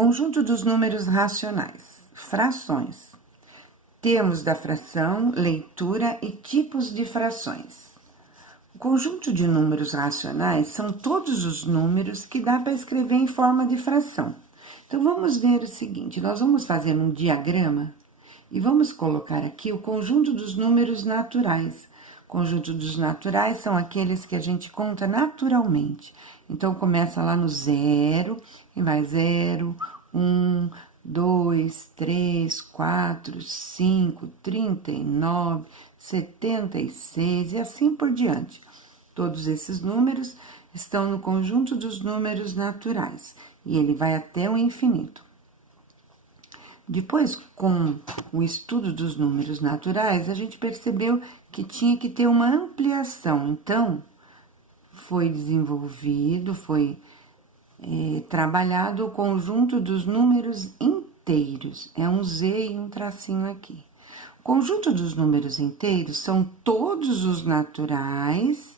Conjunto dos números racionais. Frações. Termos da fração, leitura e tipos de frações. O conjunto de números racionais são todos os números que dá para escrever em forma de fração. Então, vamos ver o seguinte, nós vamos fazer um diagrama e vamos colocar aqui o conjunto dos números naturais. O conjunto dos naturais são aqueles que a gente conta naturalmente. Então, começa lá no 0 e vai 0, 1, 2, 3, 4, 5, 39, 76 e assim por diante. Todos esses números estão no conjunto dos números naturais e ele vai até o infinito. Depois, com o estudo dos números naturais, a gente percebeu que tinha que ter uma ampliação. Então, foi desenvolvido, trabalhado o conjunto dos números inteiros. É um Z e um tracinho aqui. O conjunto dos números inteiros são todos os naturais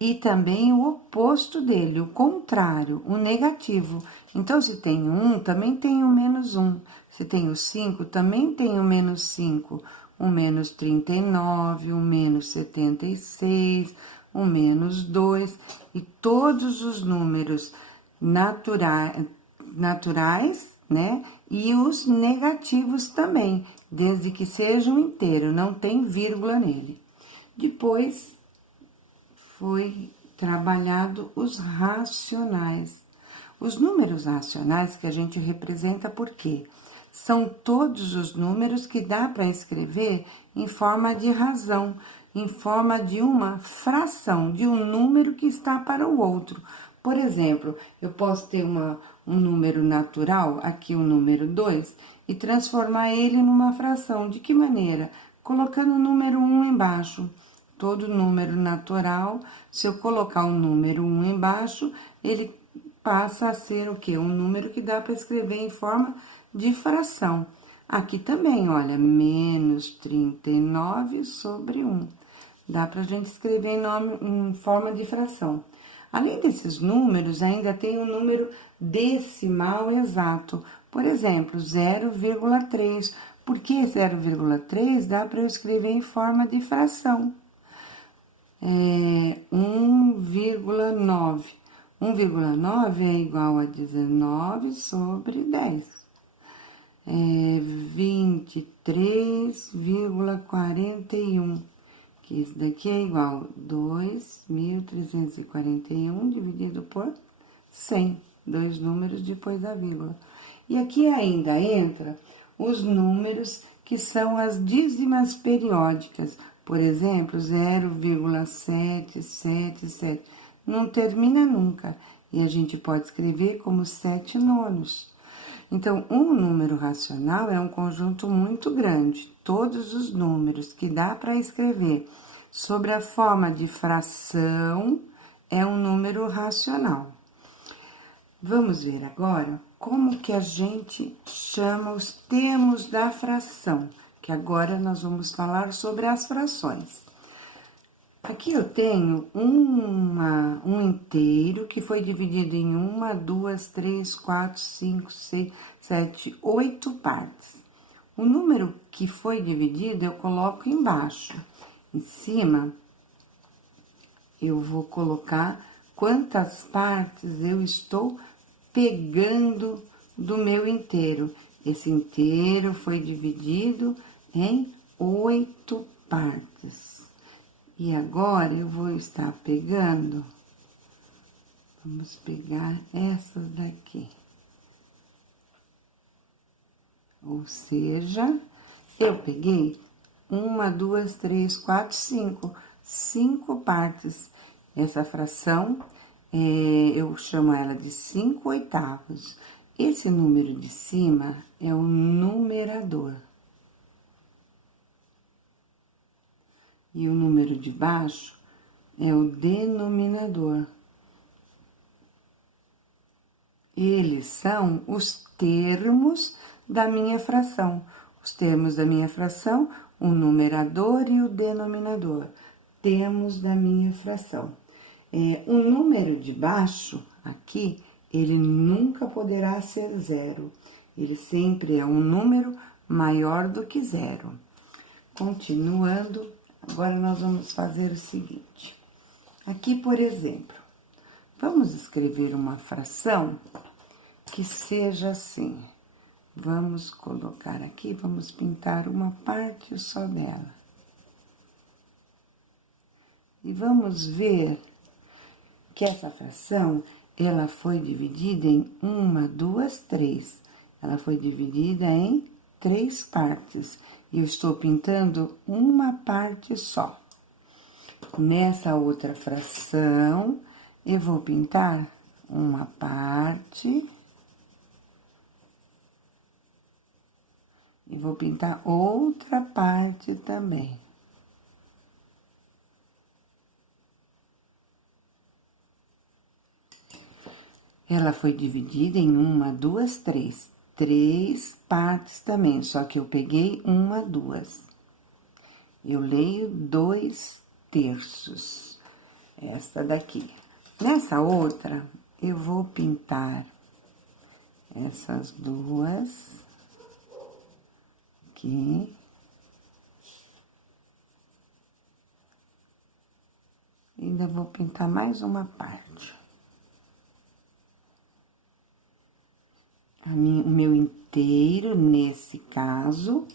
e também o oposto dele, o contrário, o negativo. Então, se tem 1, também tem o menos 1. Se tem o 5, também tem o menos 5. O menos 39, o menos 76, o menos 2. E todos os números naturais, né? E os negativos também, desde que sejam inteiros, não tem vírgula nele. Depois, foi trabalhado os racionais. Os números racionais que a gente representa por quê? São todos os números que dá para escrever em forma de razão, em forma de uma fração, de um número que está para o outro. Por exemplo, eu posso ter um número natural, aqui o número 2, e transformar ele numa fração. De que maneira? Colocando o número 1 embaixo. Todo número natural, se eu colocar o número 1 embaixo, ele passa a ser o quê? Um número que dá para escrever em forma de fração. Aqui também, olha, menos 39 sobre 1. Dá para a gente escrever em forma de fração. Além desses números, ainda tem o número decimal exato. Por exemplo, 0,3. Por que 0,3? Dá para eu escrever em forma de fração. 1,9. 1,9 é igual a 19 sobre 10. 23,41. Que isso daqui é igual a 2.341 dividido por 100. Dois números depois da vírgula. E aqui ainda entra os números que são as dízimas periódicas. Por exemplo, 0,777. Não termina nunca. E a gente pode escrever como 7 nonos. Então, um número racional é um conjunto muito grande. Todos os números que dá para escrever sobre a forma de fração é um número racional. Vamos ver agora como que a gente chama os termos da fração, que agora nós vamos falar sobre as frações. Aqui eu tenho um inteiro que foi dividido em 1, 2, 3, 4, 5, 6, 7, 8 partes. O número que foi dividido eu coloco embaixo. Em cima, eu vou colocar quantas partes eu estou pegando do meu inteiro. Esse inteiro foi dividido em 8 partes. E agora, eu vou estar pegando, vamos pegar essas daqui. Ou seja, eu peguei 1, 2, 3, 4, 5. 5 partes. Essa fração, eu chamo ela de 5 oitavos. Esse número de cima é o numerador. E o número de baixo é o denominador. Eles são os termos da minha fração. Os termos da minha fração, o numerador e o denominador. Termos da minha fração. O número de baixo, aqui, ele nunca poderá ser zero. Ele sempre é um número maior do que zero. Continuando, agora nós vamos fazer o seguinte. Aqui, por exemplo, vamos escrever uma fração que seja assim. Vamos colocar aqui, vamos pintar uma parte só dela. E vamos ver que essa fração, ela foi dividida em 1, 2, 3. Ela foi dividida em 3 partes. E eu estou pintando uma parte só. Nessa outra fração, eu vou pintar uma parte. E vou pintar outra parte também. Ela foi dividida em 1, 2, 3. 3 partes também, só que eu peguei 1, 2. Eu leio 2/3. Esta daqui. Nessa outra, eu vou pintar essas duas aqui. Ainda vou pintar mais uma parte. O meu inteiro, nesse caso,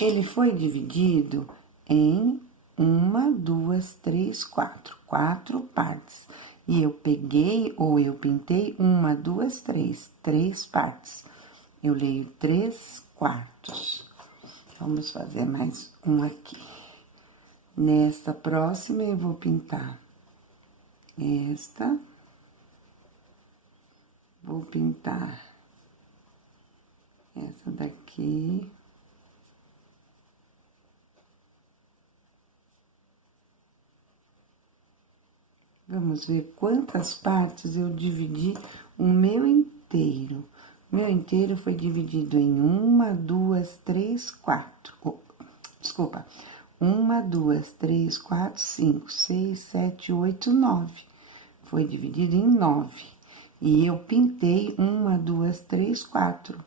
ele foi dividido em 1, 2, 3, 4. 4 partes. E eu peguei, ou eu pintei 1, 2, 3. 3 partes. Eu leio 3/4. Vamos fazer mais um aqui. Nesta próxima, eu vou pintar esta. Vou pintar essa daqui. Vamos ver quantas partes eu dividi o meu inteiro. O meu inteiro foi dividido em 1, 2, 3, 4. Desculpa. 1, 2, 3, 4, 5, 6, 7, 8, 9. Foi dividido em 9. E eu pintei 1, 2, 3, 4.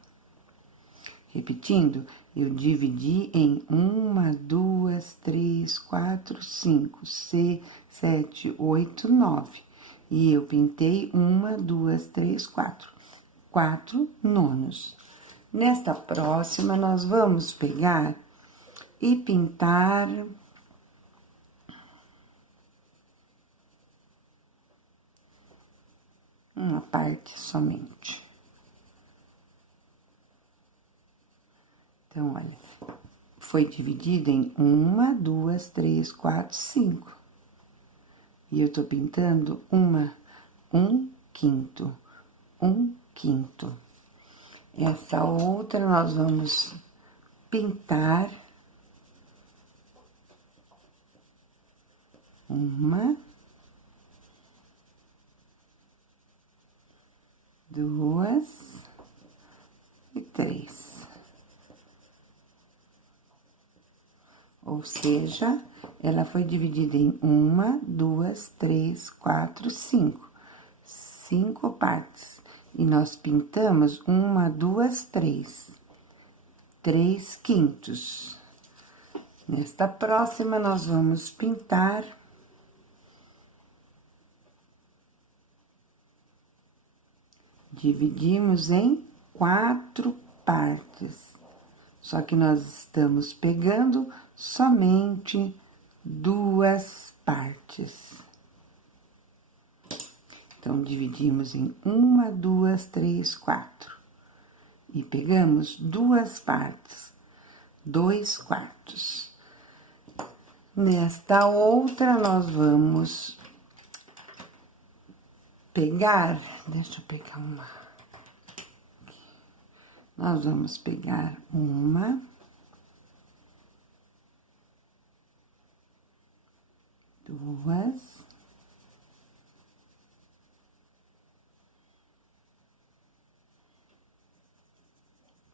Repetindo, eu dividi em 1, 2, 3, 4, 5, 6, 7, 8, 9. E eu pintei 1, 2, 3, 4. 4 nonos. Nesta próxima, nós vamos pegar e pintar uma parte somente. Então, olha, foi dividido em 1, 2, 3, 4, 5. E eu tô pintando 1/5. 1/5. Essa outra nós vamos pintar 1, 2 e 3. Ou seja, ela foi dividida em 1, 2, 3, 4, 5. 5 partes. E nós pintamos 1, 2, 3. 3/5. Nesta próxima, nós vamos pintar dividimos em 4 partes. Só que nós estamos pegando somente 2 partes. Então, dividimos em 1, 2, 3, 4. E pegamos 2 partes, 2/4. Nesta outra, nós vamos pegar, deixa eu pegar uma. Nós vamos pegar 1, 2,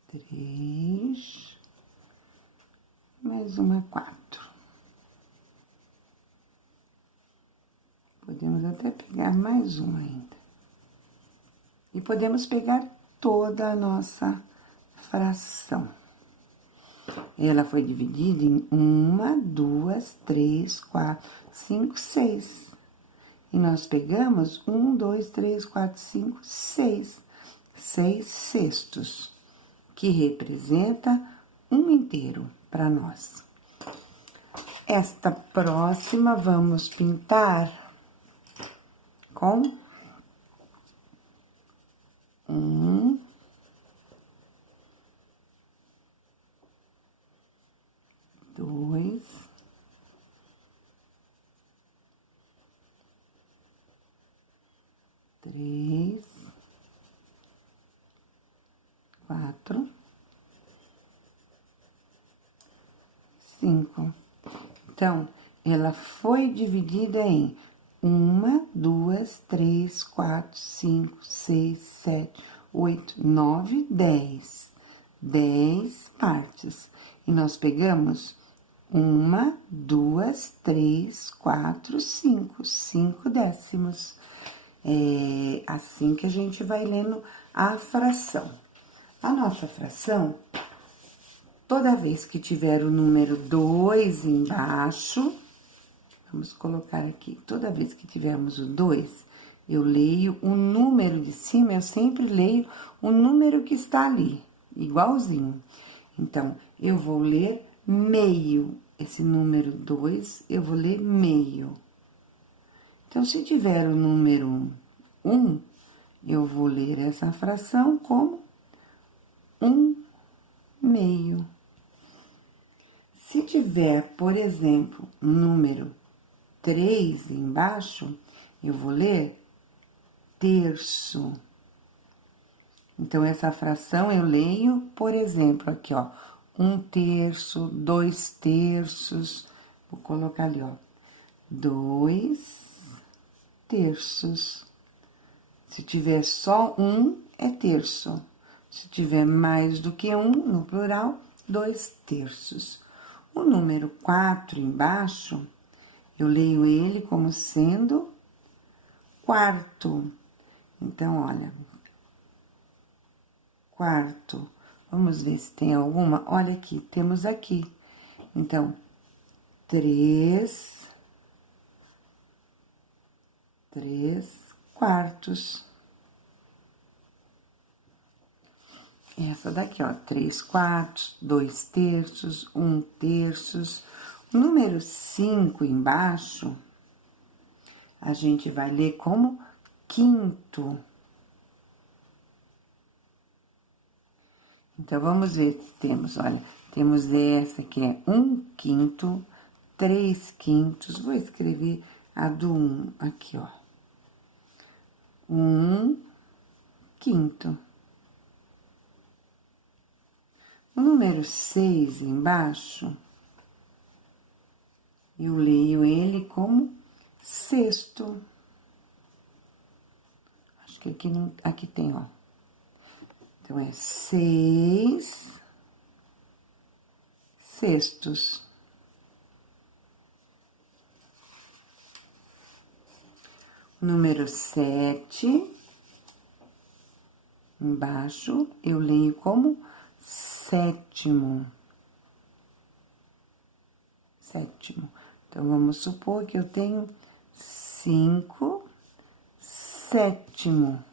3, mais uma 4. Podemos até pegar mais uma ainda. E podemos pegar toda a nossa fração. Ela foi dividida em 1, 2, 3, 4, 5, 6. E nós pegamos 1, 2, 3, 4, 5, 6. 6 cestos, que representa um inteiro para nós. Esta próxima vamos pintar com 1, 2, 3, 4, 5. Então, ela foi dividida em 1, 2, 3, 4, 5, 6, 7, 8, 9, 10. 10 partes. E nós pegamos 1, 2, 3, 4, 5. 5 décimos. É assim que a gente vai lendo a fração. A nossa fração, toda vez que tiver o número 2 embaixo, vamos colocar aqui, toda vez que tivermos o 2, eu leio o número de cima, eu sempre leio o número que está ali, igualzinho. Então, eu vou ler meio, esse número 2, eu vou ler meio. Então, se tiver o número 1, eu vou ler essa fração como 1 meio. Se tiver, por exemplo, o número 3 embaixo, eu vou ler terço. Então, essa fração eu leio, por exemplo, aqui, ó, 1 terço, 2 terços, vou colocar ali, ó, 2 terços. Se tiver só 1, é terço. Se tiver mais do que 1, no plural, 2 terços. O número 4 embaixo, eu leio ele como sendo quarto. Então, olha, quarto. Vamos ver se tem alguma. Olha aqui, temos aqui. Então, 3 quartos. Essa daqui, ó, 3 quartos, 2 terços, 1 terços. O número 5 embaixo, a gente vai ler como quinto. Então, vamos ver se temos, olha, temos essa que é 1 quinto, 3 quintos, vou escrever a do 1 aqui, ó. 1 quinto. O número 6 embaixo, eu leio ele como sexto. Acho que aqui, não, aqui tem, ó. Então, é 6 cestos. O número 7, embaixo, eu leio como sétimo. Sétimo. Então, vamos supor que eu tenho 5 sétimo.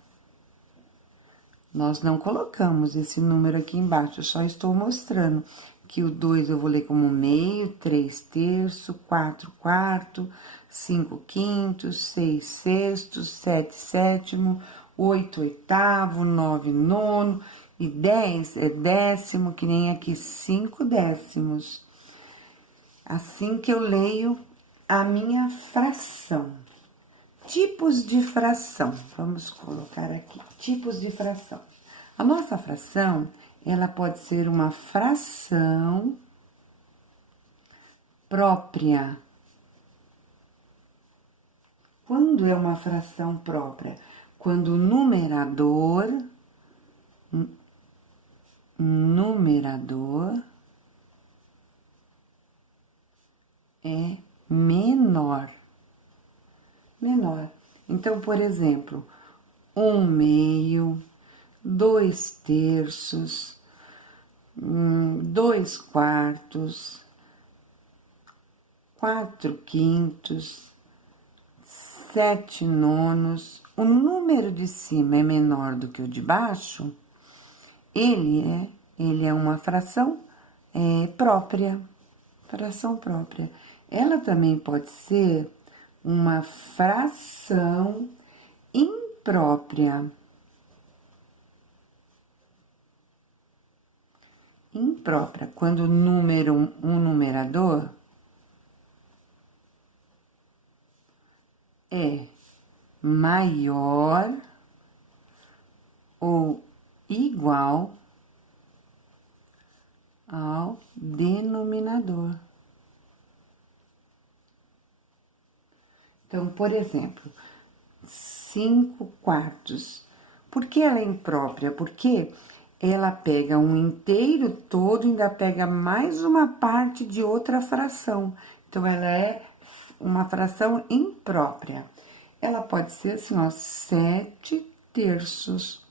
Nós não colocamos esse número aqui embaixo, eu só estou mostrando que o 2 eu vou ler como meio, 3 terço, 4 quarto, 5 quintos, 6 sextos, 7 sétimo, 8 oitavo, 9 nono e 10 é décimo, que nem aqui 5 décimos. Assim que eu leio a minha fração. Tipos de fração. Vamos colocar aqui, tipos de fração. A nossa fração, ela pode ser uma fração própria. Quando é uma fração própria? Quando o numerador é menor. Então, por exemplo, 1/2, 2/3, 2/4, 4/5, 7/9. O número de cima é menor do que o de baixo, ele é uma fração própria, fração própria. Ela também pode ser uma fração imprópria. Imprópria, quando o número, um numerador é maior ou igual ao denominador. Então, por exemplo, 5/4. Por que ela é imprópria? Porque ela pega um inteiro todo e ainda pega mais uma parte de outra fração. Então, ela é uma fração imprópria. Ela pode ser assim, ó, 7/3.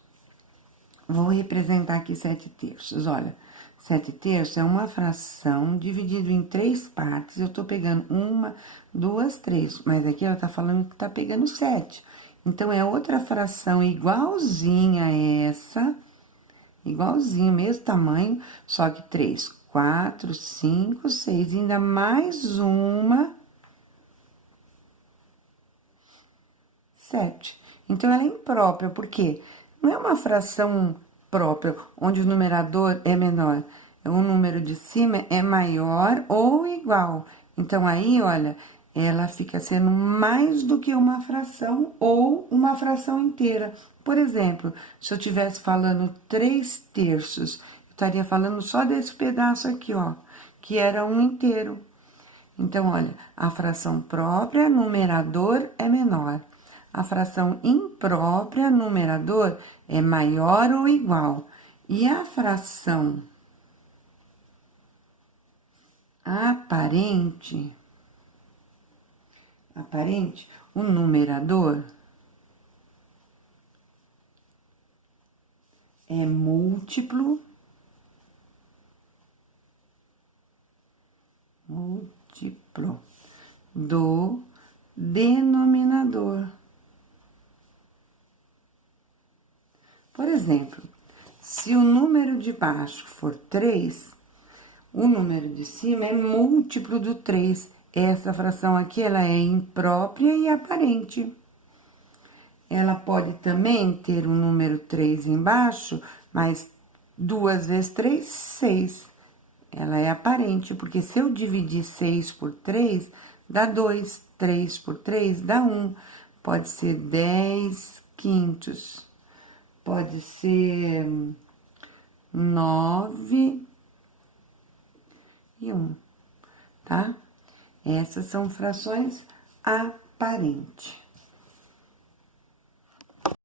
Vou representar aqui 7/3. Olha, 7/3 é uma fração dividida em 3 partes. Eu tô pegando 1, 2, 3. Mas aqui ela tá falando que tá pegando 7. Então, é outra fração igualzinha a essa. Igualzinho, mesmo tamanho, só que 3, 4, 5, 6, ainda mais uma, 7. Então, ela é imprópria, porque não é uma fração própria, onde o numerador é menor. O número de cima é maior ou igual. Então, aí, olha, ela fica sendo mais do que uma fração ou uma fração inteira. Por exemplo, se eu estivesse falando 3/3, eu estaria falando só desse pedaço aqui, ó, que era um inteiro. Então, olha, a fração própria, numerador, é menor. A fração imprópria, numerador, é maior ou igual. E a fração aparente, o numerador é múltiplo do denominador. Por exemplo, se o número de baixo for 3, o número de cima é múltiplo do 3. Essa fração aqui, ela é imprópria e aparente. Ela pode também ter o número 3 embaixo, mas 2 vezes 3, 6. Ela é aparente, porque se eu dividir 6 por 3, dá 2. 3 por 3 dá 1. Pode ser 10/5. Pode ser 9/1, tá? Essas são frações aparentes.